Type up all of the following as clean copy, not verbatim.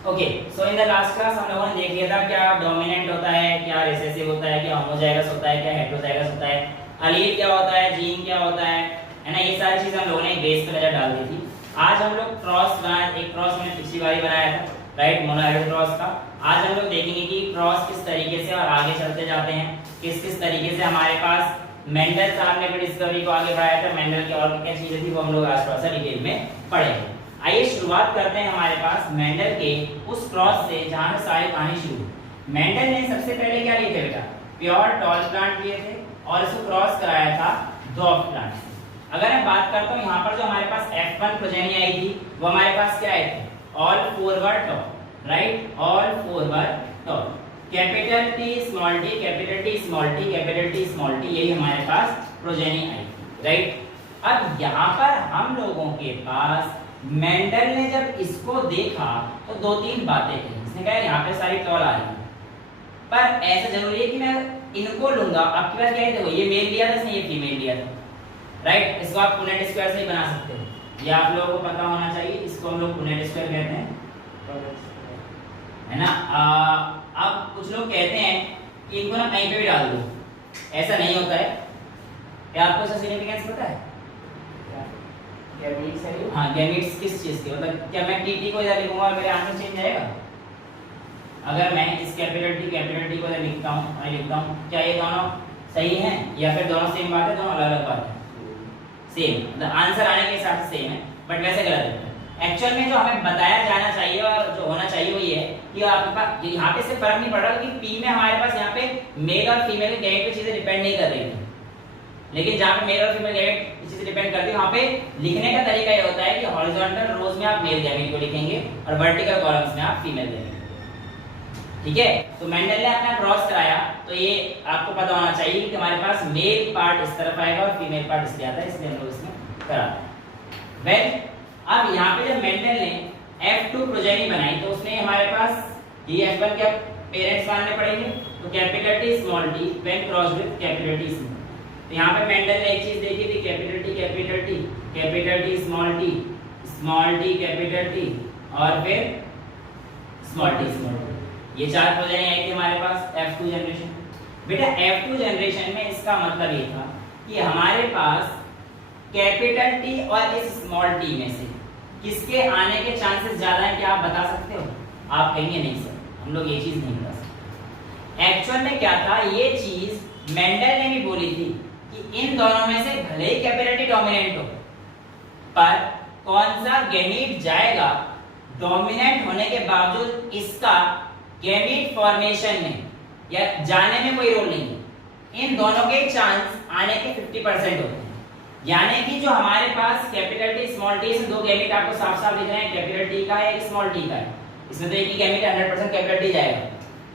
Okay, so in the last class हम लोगों ने देख लिया था क्या डोमिनेंट होता है, क्या रिसेसिव होता है, क्या होमोजाइगस होता है, क्या हेटेरोजाइगस होता है, अलील क्या होता है, जीन क्या होता है ना। ये सारी चीजें हम लोगों ने एक बेस पे नजर डाल दी थी। आज हम लोग क्रॉस बना, एक क्रॉस मैंने पिछली बार बनाया था, राइट, मोनोहाइब्रिड क्रॉस का। आज हम लोग देखेंगे कि क्रॉस किस तरीके से, और आगे चलते जाते हैं किस किस तरीके से हमारे पास मेंडल साहब ने भी डिस्कवरी को आगे बढ़ाया था। मेंडल की और क्या चीजें थी वो हम लोग आज थोड़ा सा डिटेल में पढ़ेंगे। आइए शुरुआत करते हैं हमारे पास मेंडल के उस क्रॉस से जहां से सारी कहानी शुरू। मेंडल ने सबसे पहले क्या लिए थे बेटा, प्योर टॉल प्लांट लिए थे और इसको क्रॉस कराया था डॉर्फ प्लांट से। अगर मैं बात करता हूं यहाँ पर जो हमारे पास F1 प्रोजेनी आई थी वो हमारे पास क्या आए थे, all forward tall, right, all forward tall, capital T small T, capital T small T, capital T small T, यही हमारे पास प्रोजेनी आई थी, राइट। अब यहाँ पर हम लोगों के पास मेंडल ने जब इसको देखा तो दो तीन बातें कही। इसने कहा यहाँ पे सारी टॉल आ रही है, पर ऐसा जरूरी है कि मैं इनको लूंगा। आपके पास क्या है, देखो ये मेल लिया था इसने, ये फीमेल लिया था, राइट। इसको आप पुनेट स्क्वायर से ही बना सकते हो, ये आप लोगों को पता होना चाहिए। इसको हम लोग पुनेट स्क्वायर कहते हैं, है ना। अब कुछ लोग कहते हैं कि इनको ना कहीं पे भी डाल दो, ऐसा नहीं होता है। क्या आपको इसका सिग्निफिकेंस पता है? गैमीट्स है ये? हाँ, गैमीट्स किस चीज के, मतलब क्या मैं टीटी को इधर लिखूंगा और मेरे आंसर चेंज जाएगा? अगर मैं इस कैपिटल टी को इधर लिखता हूँ और लिखता हूँ, क्या ये दोनों सही हैं या फिर दोनों सेम बात है, दोनों अलग अलग बात है? सेम, मतलब आंसर आने के हिसाब से सेम है, बट वैसे गलत है। एक्चुअल में जो हमें बताया जाना चाहिए और जो होना चाहिए वो ये है कि आपके पास यहाँ पे से फर्क नहीं पड़ रहा, क्योंकि पी में हमारे पास यहाँ पे मेल और फीमेल के गैमेट पे चीजें डिपेंड नहीं कर रही थी। लेकिन जहाँ पे मेल और फीमेल गैमेट चीजें डिपेंड करती है, वहाँ पे लिखने का तरीका ये होता है कि हॉरिजॉन्टल रोज में आप मेल गैमेट को लिखेंगे और वर्टिकल कॉलम्स में आप फीमेल गैमेट। ठीक है, तो मेंडल ने अपना क्रॉस कराया तो ये आपको पता होना चाहिए कि हमारे पास मेल पार्ट इस तरफ आएगा और फीमेल पार्ट इसलिए आता है, इसलिए हम लोग इसमें कराते हैं। वेल, अब यहाँ पे जब मेंडल ने F2 प्रोजेनी बनाई तो उसने हमारे पास ये F1 के पेरेंट्स मानने पड़ेंगे, तो capital T small T when crossed with capital T small. तो यहाँ पे मेंडल ने एक चीज देखी थी, capital T capital T, capital T small T, small T capital T और फिर स्मॉल टी स्मॉल टी। ये चार प्रोजेनी आई थी हमारे पास F2 जनरेशन। बेटा F2 जनरेशन में इसका मतलब ये था कि हमारे पास कैपिटल टी और इस स्मॉल टी में से किसके आने के चांसेस ज्यादा हैं, क्या आप बता सकते हो? आप कहेंगे नहीं सर, हम लोग ये चीज नहीं बता सकते। एक्चुअल में क्या था, ये चीज मेंडल ने भी बोली थी कि इन दोनों में से भले ही कैपिटल टी डोमिनेंट हो, पर कौन सा गैमीट जाएगा डोमिनेंट होने के बावजूद इसका गैमीट फॉर्मेशन में या जाने में कोई रोल नहीं है। इन दोनों के चांस आने के 50% होते हैं। यानी कि जो हमारे पास कैपिटल टी स्मॉल टी से दो गैमीट आपको साफ साफ दिख रहे हैं, कैपिटल टी का है, एक स्मॉल टी का है। इसमें तो एक ही गैमीट 100% कैपिटल टी जाएगा,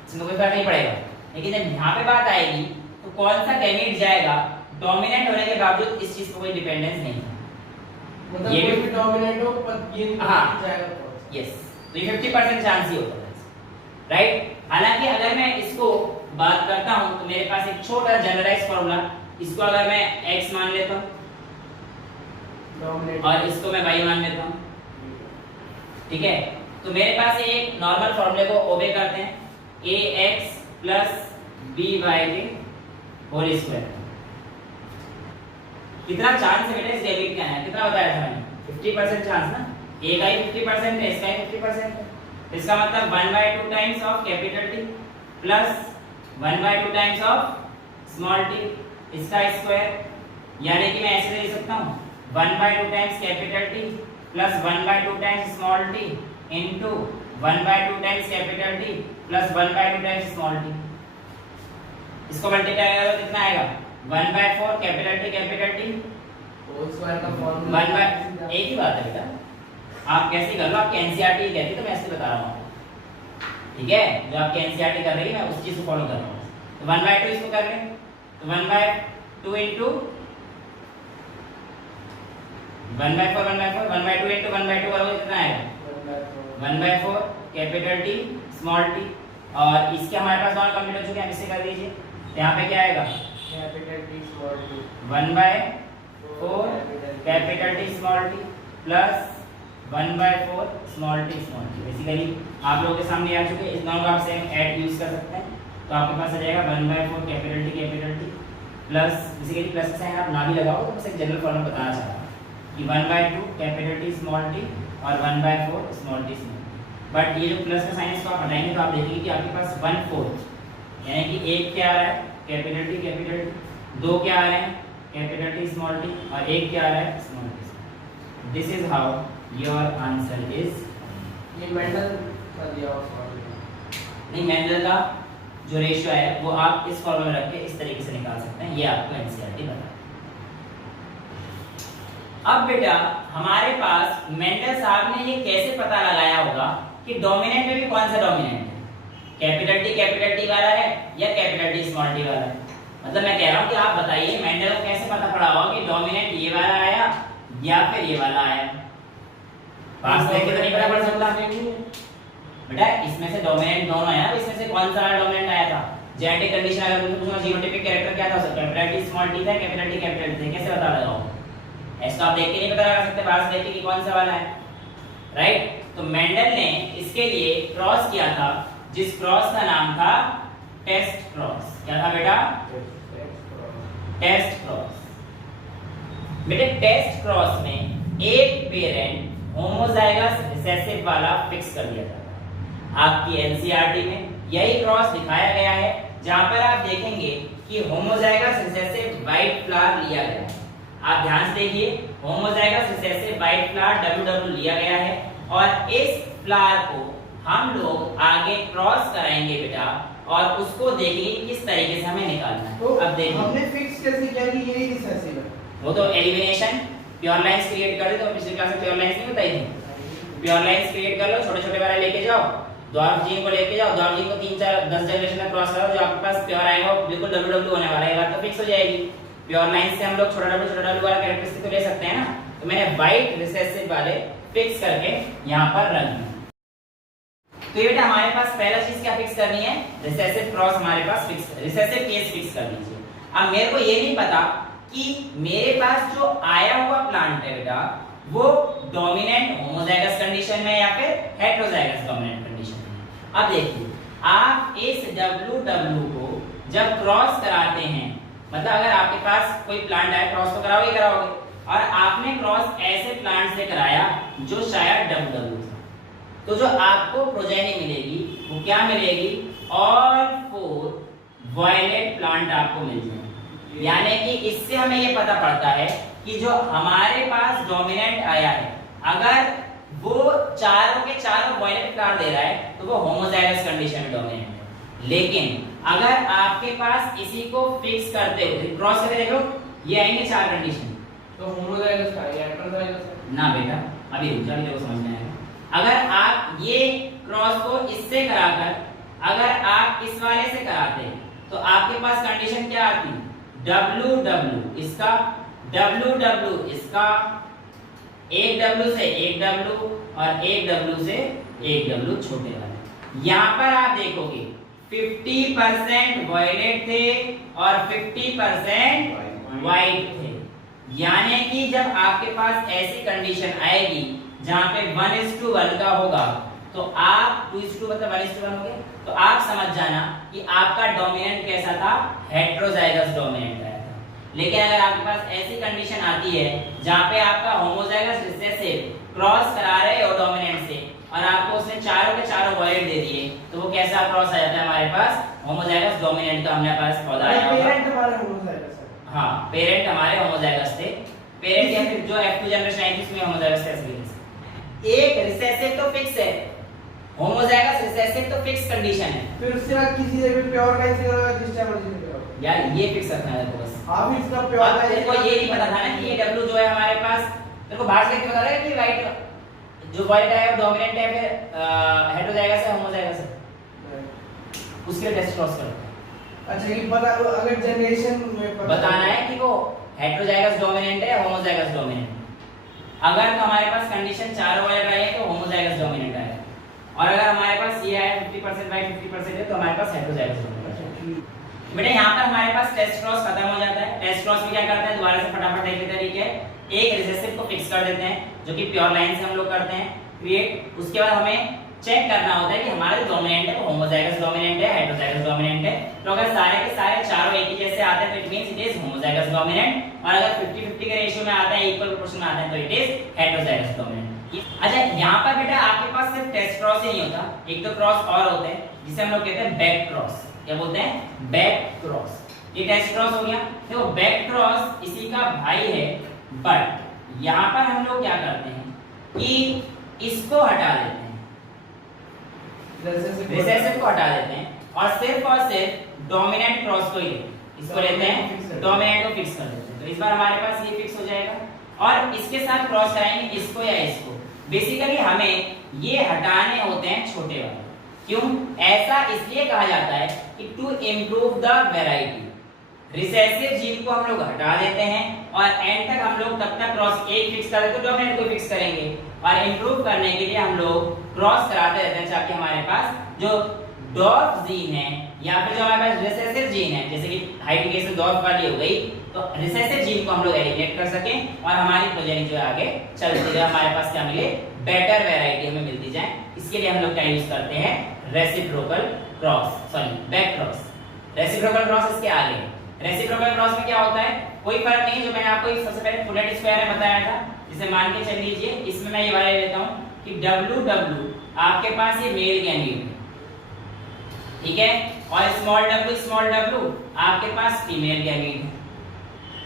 इसमें कोई फर्क नहीं पड़ेगा। लेकिन जब यहाँ पे बात आएगी तो कौन सा गैमीट जाएगा डोमिनेंट होने के बावजूद, इस चीज पर कोई डिपेंडेंस नहीं है। मतलब ये कोई भी डोमिनेंट हो पर ये हाँ जाएगा। यस, तो ये 50% चांस ही होता है, राइट। हालांकि अगर मैं इसको बात करता हूं तो मेरे पास एक छोटा जनरलाइज फॉर्मूला, इसको अगर मैं x मान लेता हूं और इसको मैं y मान लेता हूं, ठीक है, तो मेरे पास एक नॉर्मल फॉर्मूले को ओबे करते हैं, ax प्लस by के होल स्क्वायर। कितना चांस है बेटा इस गैमीट के आने, कितना बताया था मैंने? 50% चांस ना, a का ही 50% है, इसका ही 50% है। इसका मतलब 1/2 times of capital T plus 1/2 times of small T, इसका स्क्वायर। यानी कि मैं ऐसे लिख सकता हूँ 1/2 times capital T plus 1/2 times small T into 1/2 times capital T plus 1/2 times small T. इसको मल्टीप्लाई करोगे कितना आएगा? 1/4 कैपिटल टी होल स्क्वायर का फॉर्मूला 1/, एक ही बात है बेटा, आप कैसे कर लो, आपकी एनसीईआरटी कहती है तो मैं ऐसे बता रहा हूँ, ठीक है। जो आपकी एनसीईआरटी कर रही है मैं उस चीज को फॉलो कर रहा हूँ। तो 1/2 इसको कर लें, तो 1/2 इनटू 1/4 1/2 इनटू 1/2 करोगे कितना आएगा? 1/4 कैपिटल टी स्मॉल टी, और इसके हमारे पास दोनों कंप्लीट हो चुके हैं, इसे कर दीजिए। तो यहाँ पे क्या आएगा? Capital T small T 1/4 capital T small T plus 1/4 small T basically आप लोगों के सामने आ चुके हैं। इस दोनों का आप सेम ऐड यूज कर सकते हैं, तो आपके पास आ जाएगा 1/4 capital T plus basically plus का साइन आप ना भी लगाओ, तो बस एक जनरल फॉर्मूला बताना चाह रहा हूं कि 1/2 कैपिटल टी स्मॉल टी और 1/4 small T small T. But ये जो प्लस का साइन है इसको आप हटाएंगे तो आप देखेंगे कि आपके पास 1/4 यानी कि एक क्या आ रहा है कैपिटल टी, दो क्या आ रहे हैं कैपिटल टी स्मॉल टी और एक क्या आ रहा है small T. This is how your answer is. ये मेंडल का दिया हुआ सवाल नहीं, मेंडल का जो रेशियो है वो आप इस फॉर्मूला में रख के इस तरीके से निकाल सकते हैं, ये आपको एनसीईआरटी बता। अब बेटा हमारे पास मेंडल साहब ने ये कैसे पता लगाया होगा कि डोमिनेंट में भी कौन सा डोमिनेंट है, कैपिटल टी वाला है या कैपिटल टी स्मॉल टी वाला है। मतलब मैं कह रहा हूं कि आप बताइए मेंडल को कैसे पता पड़ा होगा कि डोमिनेंट ये वाला आया या फिर ये वाला आया। पास देख के तो नहीं पता पड़ सकता बेटा, इसमें से डोमिनेंट दोनों है ना, इसमें से कौन सा डोमिनेंट आया था। जेनेटिक कंडीशन अगर तुमसे पूछूंगा जीनोटाइपिक कैरेक्टर क्या था उसका, कैपिटल टी स्मॉल टी था कैपिटल टी कैसे पता लगाओगे? ऐसा तो आप देख के नहीं पता लगा सकते, पास देख के कि कौन सा वाला है, राइट। तो मेंडल ने इसके लिए क्रॉस किया था जिस क्रॉस का नाम था टेस्ट क्रॉस। क्या था बेटा? Test cross. बेटे टेस्ट क्रॉस में एक पेरेंट होमोजाइगस रिसेसिव वाला फिक्स कर दिया था। आपकी एनसीईआरटी में यही क्रॉस दिखाया गया है, जहां पर आप देखेंगे कि होमोजाइगस रिसेसिव व्हाइट फ्लावर लिया गया है। आप ध्यान से देखिए, homozygous recessive white flower WW लिया गया है और इस फ्लावर को हम लोग आगे क्रॉस कराएंगे बेटा और उसको देखिए किस तरीके से हमें निकालना है। तो अब देखिए हमने फिक्स कैसे किया कि ये रिसेसिव है? वो तो एलिमिनेशन प्योर लाइंस क्रिएट कर दे, तो पिछली क्लास में प्योर लाइंस नहीं बताई थी। प्योर लाइंस क्रिएट कर लो, छोटे छोटे वाले लेके जाओ, ड्वार्फ जीन को लेके जाओ, ड्वार्फ जीन को 3-4-10 जनरेशन में क्रॉस करो, जो आपके पास प्योर आएगा वो बिल्कुल WW होने वाला है, बात तो फिक्स हो जाएगी। प्योर लाइंस से हम लोग छोटा W वाला कैरेक्टरिस्टिक तो ले सकते हैं ना, तो मैंने व्हाइट रिसेसिव वाले फिक्स करके यहां पर रख दिया। तो ये बेटा हमारे पास पहला चीज क्या फिक्स करनी है, रिसेसिव क्रॉस हमारे पास फिक्स, रिसेसिव केस फिक्स कर दीजिए। अब मेरे को ये नहीं पता कि मेरे पास जो आया हुआ प्लांट है बेटा वो डोमिनेंट होमोजाइगस कंडीशन में या फिर हेटेरोजाइगस डोमिनेंट कंडीशन में। अब देखिए आप इस WW को जब क्रॉस कराते हैं, मतलब अगर आपके पास कोई प्लांट है क्रॉस तो कराओगे और आपने क्रॉस ऐसे प्लांट से कराया जो शायद WW था, तो जो आपको प्रोजेनी मिलेगी वो क्या मिलेगी, ऑल 4 वायलेट प्लांट आपको मिल जाएंगे। यानी कि इससे हमें ये पता पड़ता है कि जो हमारे पास डोमिनेंट आया है अगर वो चारों के चारों वायलेट प्लांट दे रहा है तो वो होमोजाइगस कंडीशन में डोमिनेंट है। लेकिन अगर आपके पास इसी को फिक्स करते हुए क्रॉस करके देखो ये आएंगे 4 कंडीशन, तो होमोजाइगस का या हेटेरोजाइगस ना बेटा अभी रुक जा, देखो समझ में आएगा। अगर आप ये क्रॉस को इससे कराकर अगर आप इस वाले से कराते तो आपके पास कंडीशन क्या आती, WW इसका, WW इसका, एक W से एक W और एक W से एक W छोटे वाले। यहाँ पर आप देखोगे 50% वायलेट थे और 50% वाइट थे। यानी कि जब आपके पास ऐसी कंडीशन आएगी जहां पे 1:1 का होगा तो आप 2:2 मतलब 1:1 हो गया, तो आप समझ जाना कि आपका डोमिनेंट कैसा था, हेटेरोजाइगस डोमिनेंट आया था। लेकिन अगर आपके पास ऐसी कंडीशन आती है जहां पे आपका होमोजाइगस रिसेसिव क्रॉस करा रहे हो डोमिनेंट से और आपको उसने चारों के चारों वायलेट दे दिए, तो वो कैसा क्रॉस आ जाता है हमारे पास, होमोजाइगस डोमिनेंट का हमारे पास पौधा आया होगा। पेरेंट हमारे होमोजाइगस है। हां पेरेंट हमारे होमोजाइगस थे, पेरेंट या फिर जो F2 जनरेशन आई थी उसमें होमोजाइगस थे। एक रिसेसिव तो फिक्स है, होमोजाइगस रिसेसिव तो फिक्स कंडीशन है, फिर उसके बाद किसी से भी प्योर लाइन से करोगे जिस टाइम मर्जी से करोगे यार ये फिक्स रखना है देखो बस। आप इसका प्योर लाइन तेरे को ये नहीं पता था ना कि ये W जो है हमारे पास, तेरे को बाहर से क्या पता है कि वाइट जो वाइट है वो डोमिनेंट है फिर हेटेरोजाइगस है होमोजाइगस है, उसके लिए टेस्ट क्रॉस करो। अच्छा ये पता अगर जनरेशन में पता बताना है कि वो हेटेरोजाइगस डोमिनेंट है या होमोजाइगस डोमिनेंट। अगर तो हमारे पास कंडीशन चारों वाले आए तो होमोजाइगस डोमिनेंट आएगा, और अगर हमारे पास ये है 50% बाय 50% है तो हमारे पास हेटेरोजाइगस डोमिनेंट है। बेटा यहाँ पर हमारे पास टेस्ट क्रॉस खत्म हो जाता है। टेस्ट क्रॉस में क्या करते हैं, दोबारा से फटाफट देख लेते हैं। एक रिसेसिव को फिक्स कर देते हैं जो कि प्योर लाइन से हम लोग करते हैं क्रिएट। उसके बाद हमें चेक करना होता है कि हमारा जो डोमिनेंट है वो होमोजाइगस डोमिनेंट है, हेटेरोजाइगस डोमिनेंट है। तो अगर सारे के सारे चारों एक ही जैसे आते हैं तो it means it is homozygous dominant, और अगर 50-50 के रेशियो में आता है, इक्वल प्रोपोर्शन में आता है, तो इट इज हेटेरोजाइगस डोमिनेंट। अच्छा, यहाँ पर बेटा आपके पास सिर्फ टेस्ट क्रॉस ही नहीं होता, एक तो क्रॉस और होते हैं जिसे हम लोग कहते हैं बैक क्रॉस। क्या बोलते हैं? Back cross. ये टेस्ट क्रॉस हो गया। देखो बैक क्रॉस इसी का भाई है, बट यहाँ पर हम लोग क्या करते हैं कि इसको हटा देते हैं, रिसेसिव को हटा देते हैं और सिर्फ डोमिनेंट क्रॉस को ही इसको लेते हैं, डोमिनेंट को फिक्स कर देते हैं। तो इस बार हमारे पास ये फिक्स हो जाएगा और इसके साथ क्रॉस कराएंगे इसको या इसको। बेसिकली हमें ये हटाने होते हैं छोटे वाले। क्यों ऐसा? इसलिए कहा जाता है कि to improve the variety. Recessive gene को हम लोग हटा देते हैं और एंड तक हम लोग तब तक क्रॉस एक फिक्स कर देते हैं, डोमिनेंट को फिक्स करेंगे और इंप्रूव करने के लिए हम लोग क्रॉस कराते रहते हैं ताकि हमारे पास जो डॉर्फ जीन है या फिर जो हमारे पास रिसेसिव जीन है, जैसे कि हाइट केस में डॉर्फ वाली हो गई, तो रिसेसिव जीन को हम लोग एलिमिनेट कर सकें और हमारी प्रोजेनी जो है आगे चलती रहे, हमारे पास क्या मिले? बेटर वैरायटी हमें मिलती जाए। इसके लिए हम लोग क्या यूज करते हैं? Reciprocal cross, sorry back cross. Reciprocal cross इसके आगे। रेसिप्रोकल क्रॉस में क्या होता है? कोई फर्क नहीं, जो मैंने आपको सबसे पहले पुनेट स्क्वायर में बताया था, जिसे मान के चल लीजिए इसमें मैं ये वाला लेता हूं कि WW आपके पास ये मेल गैमीट है, ठीक है, और स्मॉल w आपके पास फीमेल गैमीट है,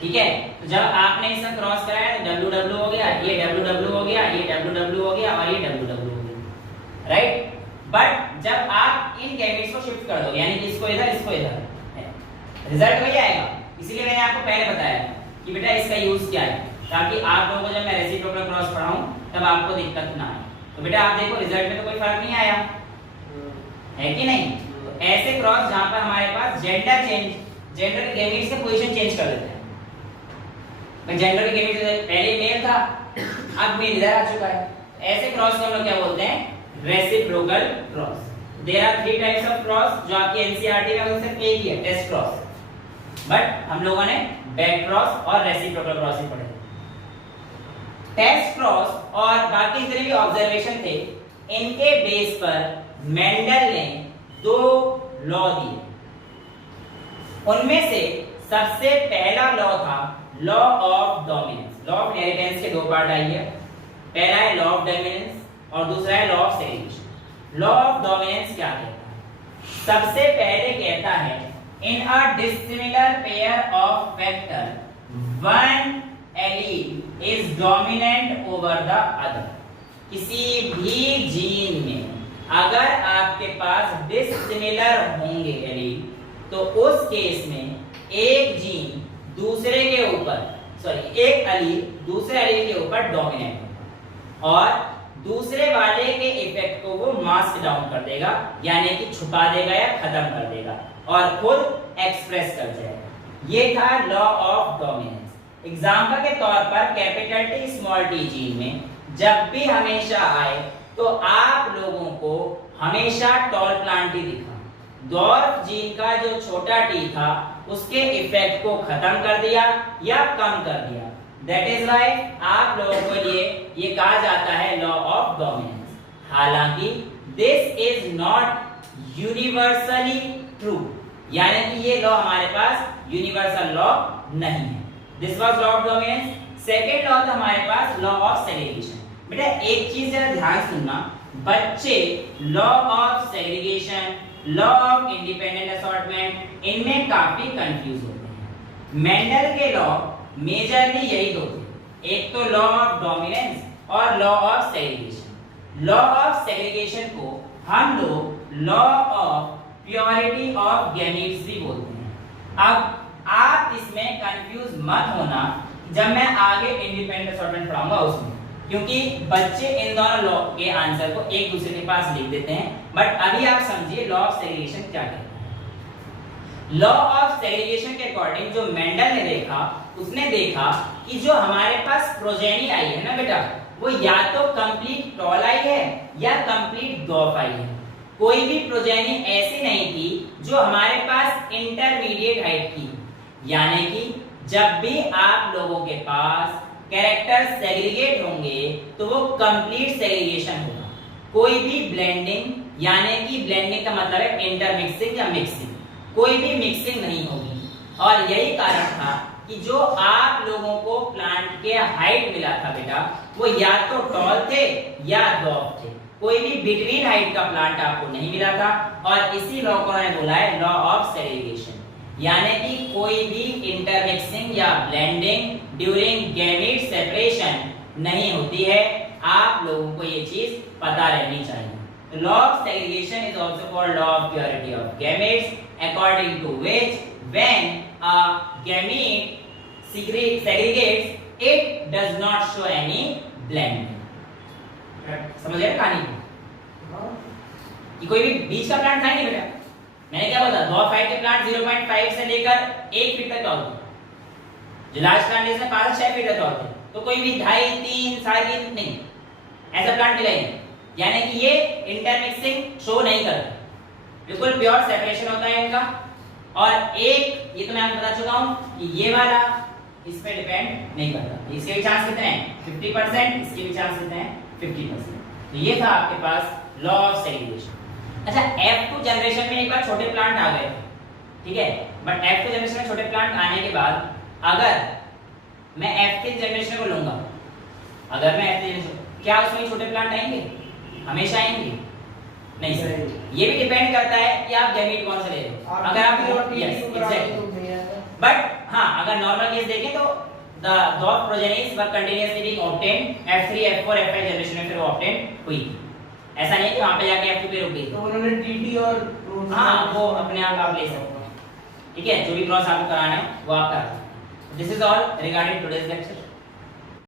ठीक है। तो जब आपने इसे क्रॉस कराया तो WW हो गया, ये WW हो गया, ये WW हो गया और ये WW हो गया, राइट। बट जब आप इन गैमीट्स को शिफ्ट कर दोगे, यानी कि इसको इधर इसको इधर, रिजल्ट वही आएगा। इसीलिए मैंने आपको पहले बताया कि बेटा इसका यूज क्या है, ताकि आप लोगों को जब मैं रेसिप्रोकल क्रॉस पढ़ाऊं तब आपको दिक्कत ना आए। तो बेटा आप देखो रिजल्ट में तो कोई फर्क नहीं आया है कि नहीं। तो ऐसे क्रॉस जहां पर हमारे पास जेंडर के गैमीट्स के पोजीशन चेंज कर देते हैं। मैं जेंडर के गैमीट्स पहले मेल था, अब मेल इधर आ चुका है। ऐसे क्रॉस को हम लोग क्या बोलते हैं? Reciprocal cross. There are 3 types of cross जो आपकी एनसीईआरटी में सिर्फ एक ही है, टेस्ट क्रॉस, बट हम लोगों ने बैक क्रॉस और रेसिप्रोकल क्रॉस ही पढ़े। टेस्ट क्रॉस और बाकी जितने भी ऑब्जर्वेशन थे, इनके बेस पर मेंडल ने 2 लॉ दिए। उनमें से सबसे पहला लॉ था law of dominance. Law of inheritance के 2 पार्ट आई है, पहला है लॉ ऑफ डोमिनेंस और दूसरा है law of segregation. Law of dominance क्या कहता है? सबसे पहले कहता है in a dissimilar pair of factor one allele is dominant over the other। किसी भी जीन में अगर आपके पास डिसिमिलर होंगे एलील, तो उस केस में एक जीन दूसरे के ऊपर, सॉरी एक एलील दूसरे एलील के ऊपर डोमिनेंट होगा और दूसरे वाले के इफेक्ट को वो मास्क डाउन कर देगा, यानी कि छुपा देगा या खत्म कर देगा और खुद एक्सप्रेस कर जाएगा। ये था लॉ ऑफ डोमिनेंस। एग्जांपल के तौर पर capital T small T gene में जब भी हमेशा आए तो आप लोगों को हमेशा टॉल प्लांट ही दिखा। डॉर्फ जीन का जो छोटा टी था उसके इफेक्ट को खत्म कर दिया या कम कर दिया। दैट इज व्हाई आप लोगों के लिए ये कहा जाता है लॉ ऑफ डोमिनेंस। हालांकि this is not universally true, यानी कि ये लॉ हमारे पास यूनिवर्सल लॉ नहीं है। This was law of dominance. Second law था हमारे पास लॉ ऑफ सेग्रीगेशन। बेटा एक चीज जरा ध्यान सुनना, बच्चे law of segregation, law of independent assortment इनमें काफी कंफ्यूज होते हैं। मेंडल के लॉ मेजरली यही 2 थे, एक तो लॉ ऑफ डोमिनेंस और law of segregation. Law of segregation को हम लोग law of purity of gametes भी बोलते हैं। अब आप इसमें कंफ्यूज मत होना जब मैं आगे इंडिपेंडेंट असॉर्टमेंट पढ़ाऊंगा उसमें, क्योंकि बच्चे इन दोनों लॉ के आंसर को एक दूसरे के पास लिख देते हैं। बट अभी आप समझिए लॉ ऑफ सेग्रीगेशन क्या कहता है। लॉ ऑफ सेग्रीगेशन के अकॉर्डिंग जो मेंडल ने देखा, उसने देखा कि जो हमारे पास प्रोजेनी आई है ना बेटा, वो या तो कंप्लीट टॉल आई है या कंप्लीट डॉर्फ आई है। कोई भी प्रोजेनी ऐसी नहीं थी जो हमारे पास इंटरमीडिएट हाइट की, यानी कि जब भी आप लोगों के पास कैरेक्टर सेग्रीगेट होंगे तो वो कंप्लीट सेग्रीगेशन होगा। कोई भी ब्लेंडिंग, यानी कि ब्लेंडिंग का मतलब है इंटरमिक्सिंग या मिक्सिंग, कोई भी मिक्सिंग नहीं होगी। और यही कारण था कि जो आप लोगों को प्लांट के हाइट मिला था बेटा, वो या तो टॉल थे या ड्वार्फ थे, कोई भी बिटवीन हाइट का प्लांट आपको नहीं मिला था। और इसी लॉ को मैंने बोला है लॉ ऑफ सेग्रीगेशन, यानी कि कोई भी इंटरमिक्सिंग या ब्लेंडिंग ड्यूरिंग गैमीट सेपरेशन नहीं होती है। आप लोगों को ये चीज पता रहनी चाहिए। Law of segregation is also called law of purity of gametes, according to which when a gamete segregates it does not show any blending। समझ गए कहानी को? कि कोई भी बीज का प्लांट था नहीं बेटा, मैंने क्या बोला, 2 के प्लांट 0.5 से लेकर 1 फीट तक होते हैं, जो लार्ज प्लांट इसमें 5 से 6 फीट तक होते हैं, तो कोई भी 2.5, 3, 3.5 नहीं ऐसा प्लांट मिलेगा, यानी कि ये इंटरमिक्सिंग शो नहीं करता, बिल्कुल प्योर सेपरेशन होता है इनका। और एक ये तो मैं आपको बता चुका हूं कि ये वाला इस पे डिपेंड नहीं करता, इसके भी चांस कितने हैं 50%, इसके भी चांस कितने हैं 50%। तो ये था आपके पास लॉ ऑफ सेग्रीगेशन। अच्छा, F2 जनरेशन में एक बार छोटे प्लांट आ गए, ठीक है, बट F2 जनरेशन में छोटे प्लांट आने के बाद अगर मैं F3 जनरेशन को लूंगा, अगर मैं F3 जनरेशन, क्या उसमें छोटे प्लांट आएंगे? हमेशा आएंगे? नहीं सर, ये भी डिपेंड करता है कि आप गैमीट कौन सा ले रहे हो। अगर आप यस एग्जैक्टली, बट हाँ अगर नॉर्मल केस देखें तो the dot progenies were continuously being obtained F3 F4 F5 generation में, फिर वो ऑब्टेन हुई। ऐसा नहीं कि वहां पे जाके F2 पे रुक गई, तो उन्होंने टीटी और हां वो अपने आप ले सकते हो, ठीक है, जो भी क्रॉस आपको कराना है वो आप कर सकते हो। This is all regarding today's lecture.